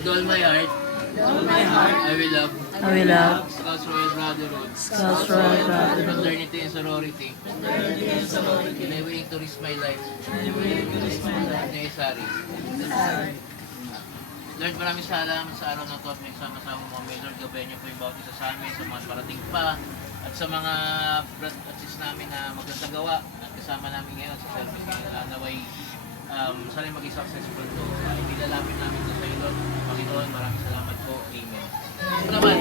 With all my heart, I will love I will love Scouts Royal Brotherhood, Scouts Royal Brotherhood, fraternity and sorority, and I willing to risk my life. Necessary. Lord, maraming salamat sa araw na to at may sama-sama mo kami. Lord, gabayan niyo po yung bawat isa sa amin, sa mga parating pa, at sa mga brad at sis namin na magkasagawa at kasama namin ngayon sa service ngayon. Naway, sana maging successful to. Ilalapit namin to sa iyo, Lord. Panginoon, maraming salamat po. Amen. Ito naman,